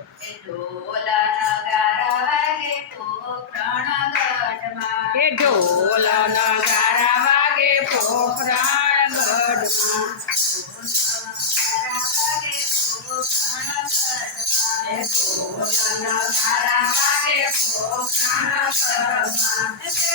એ ઢોલ નગારા વાગે પોખરણ ગઢમાં એ ઢોલ નગારા વાગે પોખરણ ગઢમાં એ ઢોલ નગારા વાગે પોખરણ ગઢમાં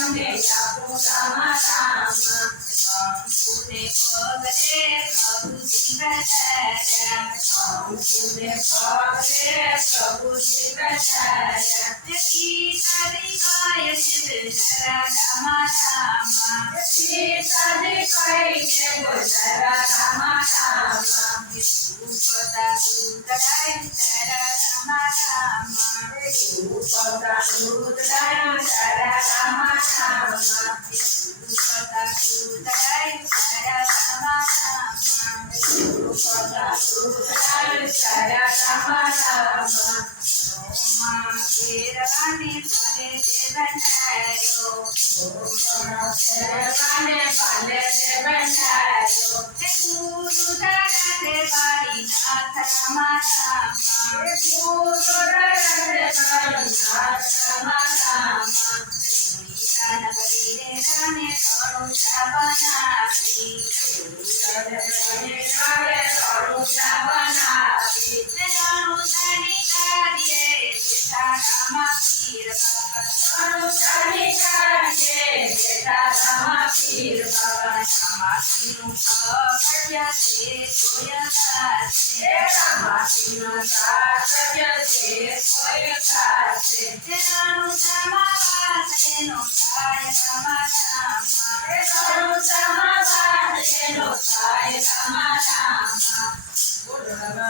તમને આપું રામા રામા શંકુને પગલે પ્રભુજી પધાર્યા શંકુને પગલે પ્રભુજી પધાર્યા સીતાજી કાય નિર્જરા રામા રામા સીતાજી કહીને બોલ્યા રામા રામા ઉપતા દૂતડાયું તારા રામા રામા ઉપતા દૂતડાયું તારા રામા રામા ઉપતા દૂતડાયું તારા રામા રામા ઉપતા દૂતડાયું તારા રામા રામા રોમા કેરવાને ભલે રે બંધાર્યો શેરવાને ભલે રે બંધાર્યો ગુરુ તારા તે પાડી નાથ રામા રામા ગુરુ રંગે નાથ રામા રામા દાન કરી રે રાને થોડું બનાવી બનાવી જાણું તારી કાર્યે બેઠા રામા પીર બાબા પીર બાબા રામાપીનું અકળ્ય છે સોયગાશે રામાપીનું કાવ્ય છે સોયગાશે જાણું